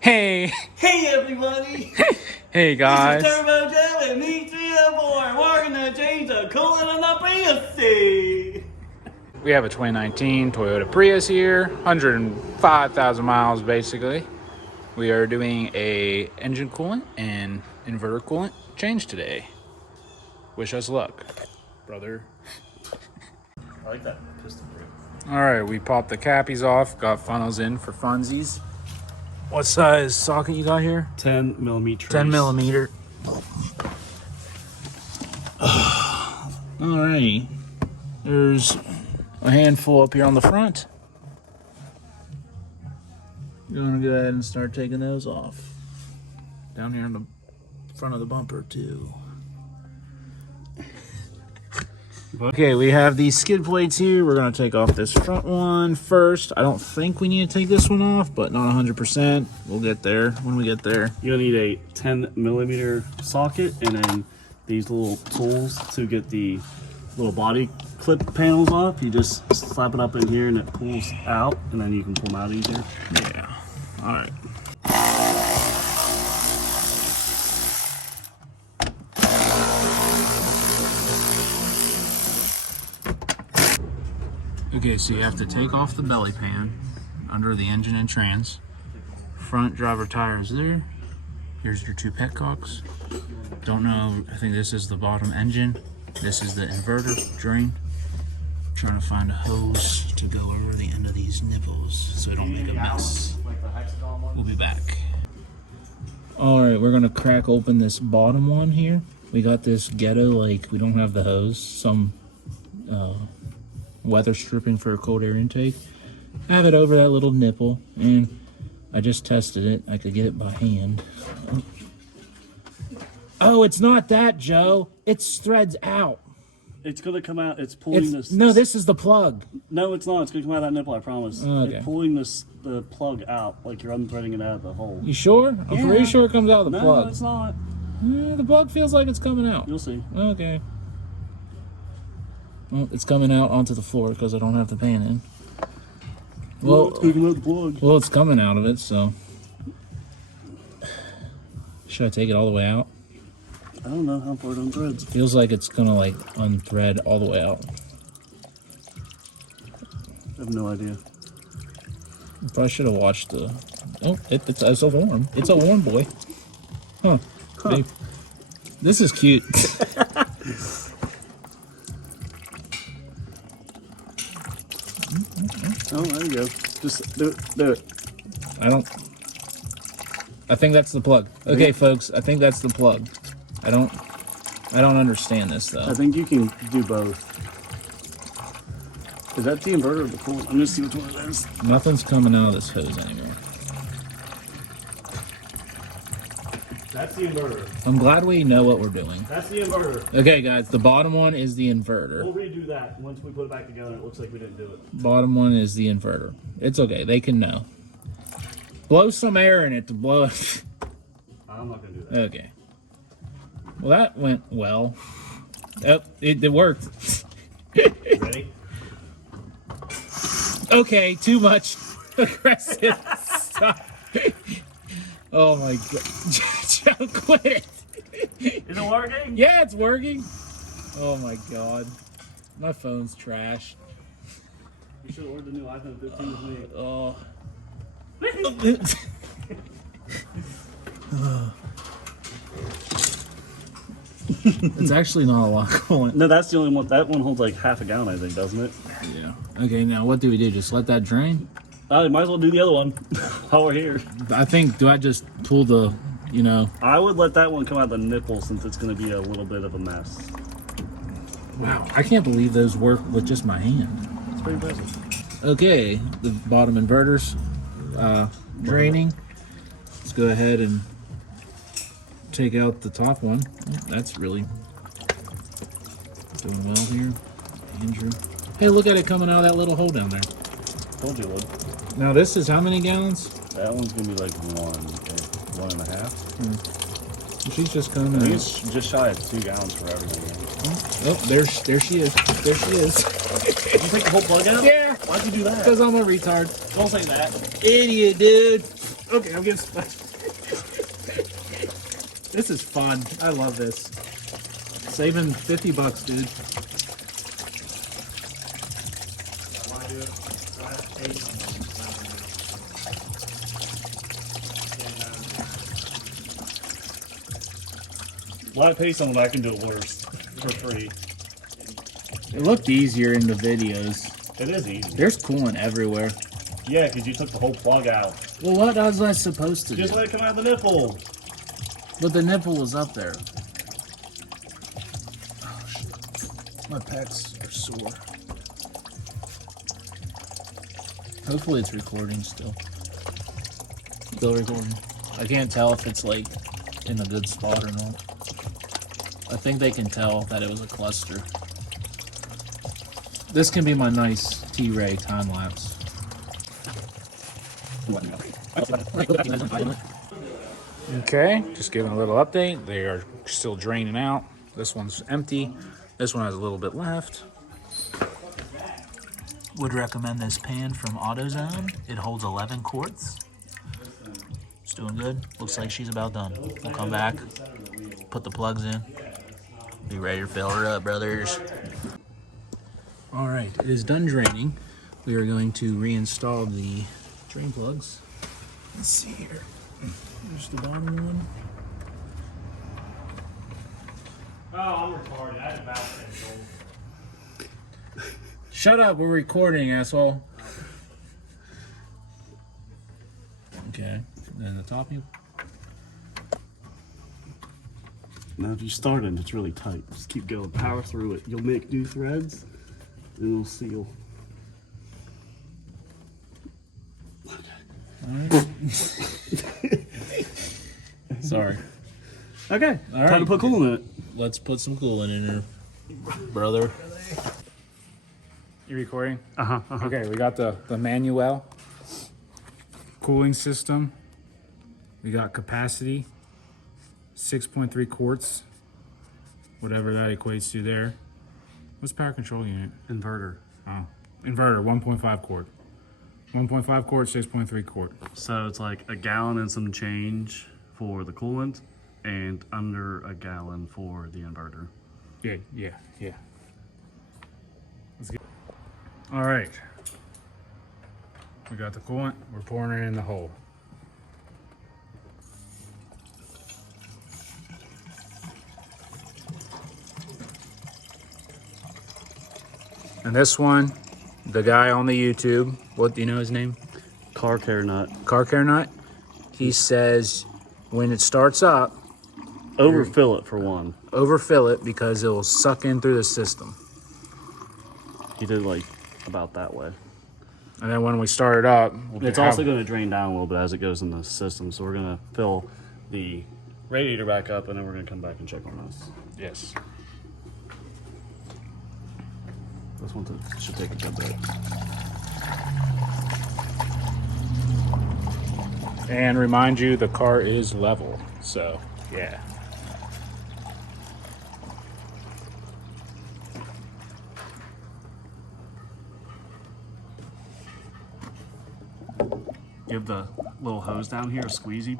Hey, Hey everybody! hey guys. This is Turbo Joe and me 304. We're gonna change the coolant on the Prius. We have a 2019 Toyota Prius here, 105,000 miles basically. We are doing a engine coolant and inverter coolant change today. Wish us luck, brother. I like that piston brake. All right, we popped the cappies off, got funnels in for funsies. What size socket you got here? 10 millimeter. 10 millimeter. All right, there's a handful up here on the front. You're gonna go ahead and start taking those off. Down here on the front of the bumper too. Okay, we have these skid plates here. We're gonna take off this front one first. I don't think we need to take this one off, but not 100%. We'll get there when we get there. You're gonna need a 10 millimeter socket and then these little tools to get the little body clip panels off. You just slap it up in here and it pulls out, and then you can pull them out easier. Yeah, all right. Okay, so you have to take off the belly pan under the engine and trans. Front driver tires there. Here's your two petcocks. Don't know, I think this is the bottom engine. This is the inverter drain. Trying to find a hose to go over the end of these nipples so it don't make a mess. We'll be back. All right, we're gonna crack open this bottom one here. We got this ghetto, like we don't have the hose. Some weather stripping for a cold air intake. Have it over that little nipple, and I just tested it. I could get it by hand. Oh, it's not that, Joe. It's threads out. It's gonna come out. It's pulling this. No, this is the plug. No, it's not. It's gonna come out of that nipple. I promise. Okay. It's pulling the plug out, like you're unthreading it out of the hole. You sure? I'm pretty sure it comes out of the plug. No, it's not. The plug feels like it's coming out. You'll see. Okay. Well, it's coming out onto the floor because I don't have the pan in. Well, it's taking out the plug. Well, it's coming out of it, so. Should I take it all the way out? I don't know how far it unthreads. Feels like it's gonna like unthread all the way out. I have no idea. Probably should have watched the. Oh, it's a worm. It's a worm, boy. Huh. This is cute. Oh, there you go. Just do it. I think that's the plug. Okay, folks, I think that's the plug. I don't understand this though. I think you can do both. Is that the inverter or the coolant? I'm gonna see which one it is. Nothing's coming out of this hose anymore. That's the inverter. I'm glad we know what we're doing. That's the inverter. Okay, guys, the bottom one is the inverter. We'll redo that once we put it back together. It looks like we didn't do it. Bottom one is the inverter. It's okay. They can know. Blow some air in it to blow it. I'm not gonna do that. Okay. Well, that went well. Oh, it worked. Ready? Okay, too much aggressive stuff. Oh my god. Joe, quit. Is it working? Yeah, it's working. Oh my god. My phone's trash. You should have ordered the new iPhone 15 with me. Oh. It's actually not a lot of coolant. No, that's the only one. That one holds like half a gallon, I think, doesn't it? Yeah. Okay, now what do we do? Just let that drain? Might as well do the other one while we're here. I think, do I just pull the, I would let that one come out of the nipple since it's going to be a little bit of a mess. Wow, I can't believe those work with just my hand. It's pretty impressive. Okay, the bottom inverters draining. Let's go ahead and take out the top one. Oh, that's really doing well here. Andrew. Hey, look at it coming out of that little hole down there. Told you it would. Now this is how many gallons? That one's going to be like 1.5. She's just I coming think out. it's just shy of 2 gallons for everything. Oh, there she is. There she is. Did you take the whole plug out? Yeah. Why'd you do that? Because I'm a retard. Don't say that. Idiot, dude. Okay, I'm getting splashed. This is fun. I love this. Saving $50, dude. Why pay someone I can do it worse for free? It looked easier in the videos. It is easy. There's coolant everywhere. Yeah, because you took the whole plug out. Well, what was I supposed to do? Just let it come out the nipple. But the nipple was up there. Oh, shit. My pecs are sore. Hopefully it's recording still. Still recording. I can't tell if it's like in a good spot or not. I think they can tell that it was a cluster. This can be my nice T-Ray time lapse. Okay, just giving a little update. They are still draining out. This one's empty. This one has a little bit left. Would recommend this pan from AutoZone. It holds 11 quarts. It's doing good. Looks like she's about done. We'll come back, put the plugs in. Be ready to fill her up, brothers. All right, it is done draining. We are going to reinstall the drain plugs. Let's see here. There's the bottom one. Oh, I'm retarded. I had a mouse control. Shut up, we're recording, asshole. Okay, then the topping. Now, if you start it, it's really tight. Just keep going. Power through it. You'll make new threads, and it'll seal. Sorry. Okay, all right. time to put coolant in it. Let's put some coolant in here, brother. You recording? Okay, we got the manual cooling system. We got capacity, 6.3 quarts, whatever that equates to there. What's power control unit? Inverter. Oh, inverter, 1.5 quart. 1.5 quart, 6.3 quart. So it's like a gallon and some change for the coolant, and under a gallon for the inverter. Yeah. Let's get. All right. We got the coolant. We're pouring it in the hole. And this one, the guy on the YouTube, what do you know his name? Car care nut. Car Care Nut. He says when it starts up, Overfill it for one. overfill it because it will suck in through the system. He did like about that way. And then when we start it up, It's also going to drain down a little bit as it goes in the system. So we're going to fill the radiator back up, and then we're going to come back and check on this. Yes. This one should take a good bit. And remind you, the car is level. So, yeah. Give the little hose down here a squeezy.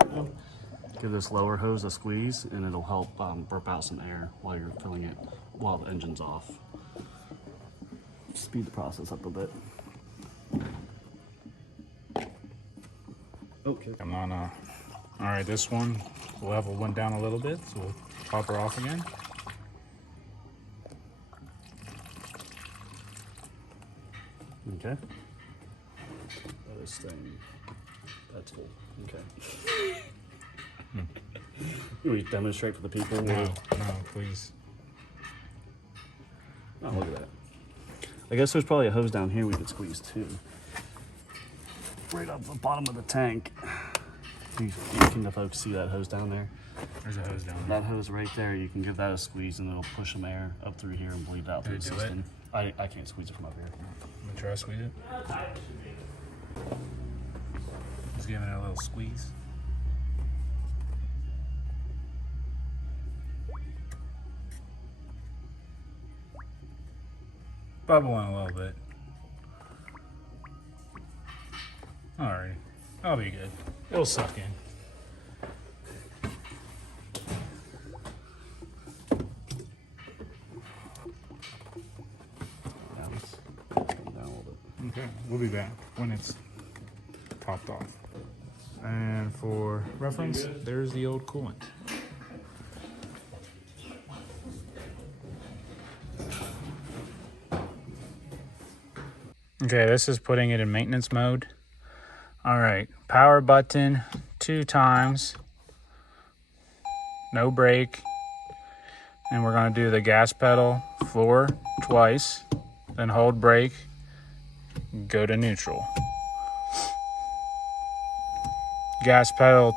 Give this lower hose a squeeze, and it'll help burp out some air while you're filling it while the engine's off. Speed the process up a bit. Okay. Come on. All right, this one, the level went down a little bit, so we'll pop her off again. Okay. That is staying. That's full. Okay. Can we demonstrate for the people? No, please. Oh, look at that. I guess there's probably a hose down here we could squeeze too. Right up the bottom of the tank. Can the folks see that hose down there? There's a hose down there. That hose right there, you can give that a squeeze and it'll push some air up through here and bleed it out through the Did it do system. I can't squeeze it from up here. Let me try to squeeze it. Just giving it a little squeeze. Bubbling a little bit. Alright, I'll be good. It'll suck in. Yeah, let's come down a little bit. Okay, we'll be back when it's topped off. And for reference, there's the old coolant. Okay, this is putting it in maintenance mode. All right, power button 2 times, no brake. And we're gonna do the gas pedal floor twice, then hold brake, go to neutral. Gas pedal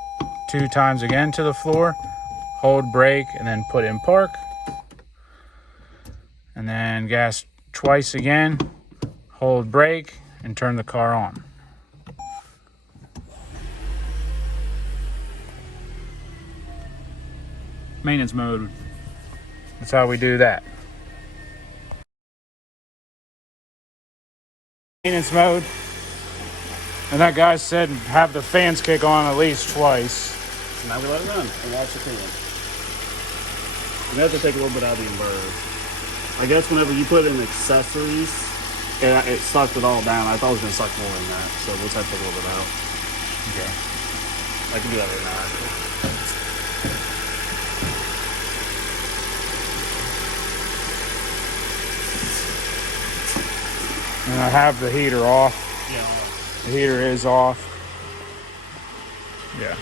2 times again to the floor, hold brake, and then put in park. And then gas twice again, hold brake, and turn the car on. Maintenance mode. That's how we do that. Maintenance mode. And that guy said have the fans kick on at least twice. So now we let it run and watch the coolant. We have to take a little bit out of the inverter. I guess whenever you put in accessories, it sucked it all down. I thought it was going to suck more than that, so we'll have to take a little bit out. Okay. I can do that right now, actually. And I have the heater off. Yeah. The heater is off. Yeah.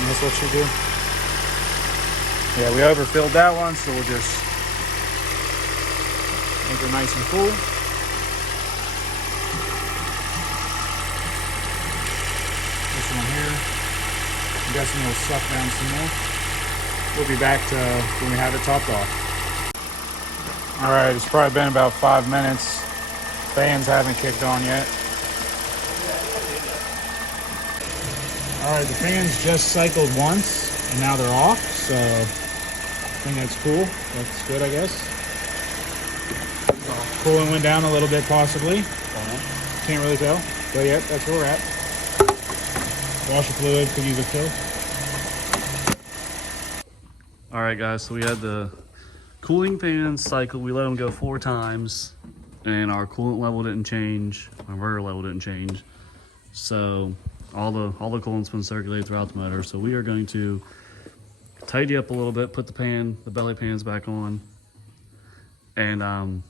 And that's what you do. Yeah, we overfilled that one, so we'll just make her nice and full. This one here, I'm guessing it'll suck down some more. We'll be back to when we have it topped off. All right, it's probably been about 5 minutes. Fans haven't kicked on yet. All right, the fans just cycled once, and now they're off, so I think that's cool. That's good, I guess. Coolant went down a little bit, possibly. Can't really tell, but yeah, that's where we're at. Washer fluid could use a fill. All right, guys, so we had the cooling fan cycle. We let them go 4 times, and our coolant level didn't change. Our inverter level didn't change. So all the coolant's been circulated throughout the motor. So we are going to tidy up a little bit, put the belly pans back on, and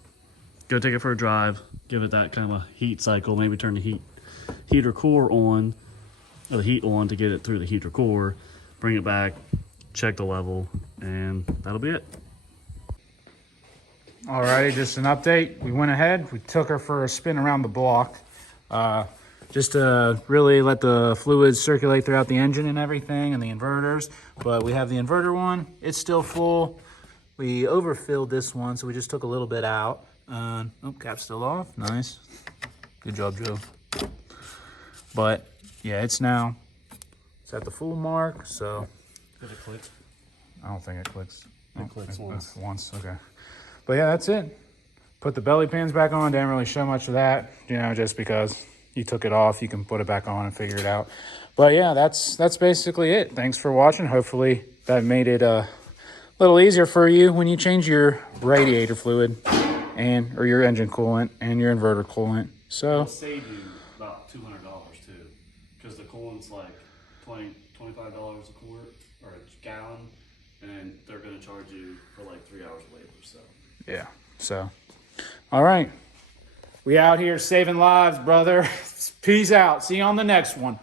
go take it for a drive. Give it that kind of a heat cycle. Maybe turn the heater core on, or the heat on to get it through the heater core. Bring it back, check the level, and that'll be it. Alrighty, just an update. We went ahead, we took her for a spin around the block, just to really let the fluids circulate throughout the engine and everything and the inverters. But we have the inverter one, it's still full. We overfilled this one, so we just took a little bit out. Oh, cap's still off, nice. Good job, Joe. But yeah, it's at the full mark, so. Did it click? I don't think it clicks. It clicks once. Once, okay. But yeah, that's it. Put the belly pans back on. Didn't really show much of that, just because you took it off. You can put it back on and figure it out. But yeah, that's basically it. Thanks for watching. Hopefully that made it a little easier for you when you change your radiator fluid or your engine coolant and your inverter coolant. So It'll save you about $200 too, because the coolant's like $25 a quart or a gallon, and they're going to charge you for like 3 hours of labor. So yeah, so all right, we out here saving lives, brother. Peace out. See you on the next one.